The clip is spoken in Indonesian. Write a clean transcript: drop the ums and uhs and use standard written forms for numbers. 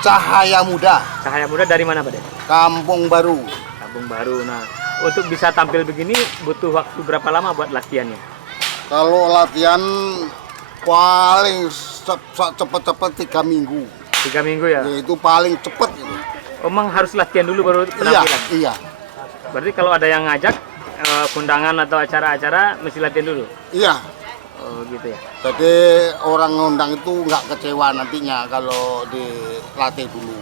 Cahaya Muda. Cahaya Muda dari mana, Pak? Kampung Baru. Kampung Baru. Nah, untuk bisa tampil begini butuh waktu berapa lama buat latihannya? Kalau latihan paling cepet-cepet 3 minggu. 3 minggu ya? Itu paling cepet. Emang harus latihan dulu baru penampilan? Iya. Berarti kalau ada yang ngajak undangan atau acara-acara mesti latihan dulu? Iya. Oh gitu ya. Jadi orang ngundang itu nggak kecewa nantinya kalau dilatih dulu.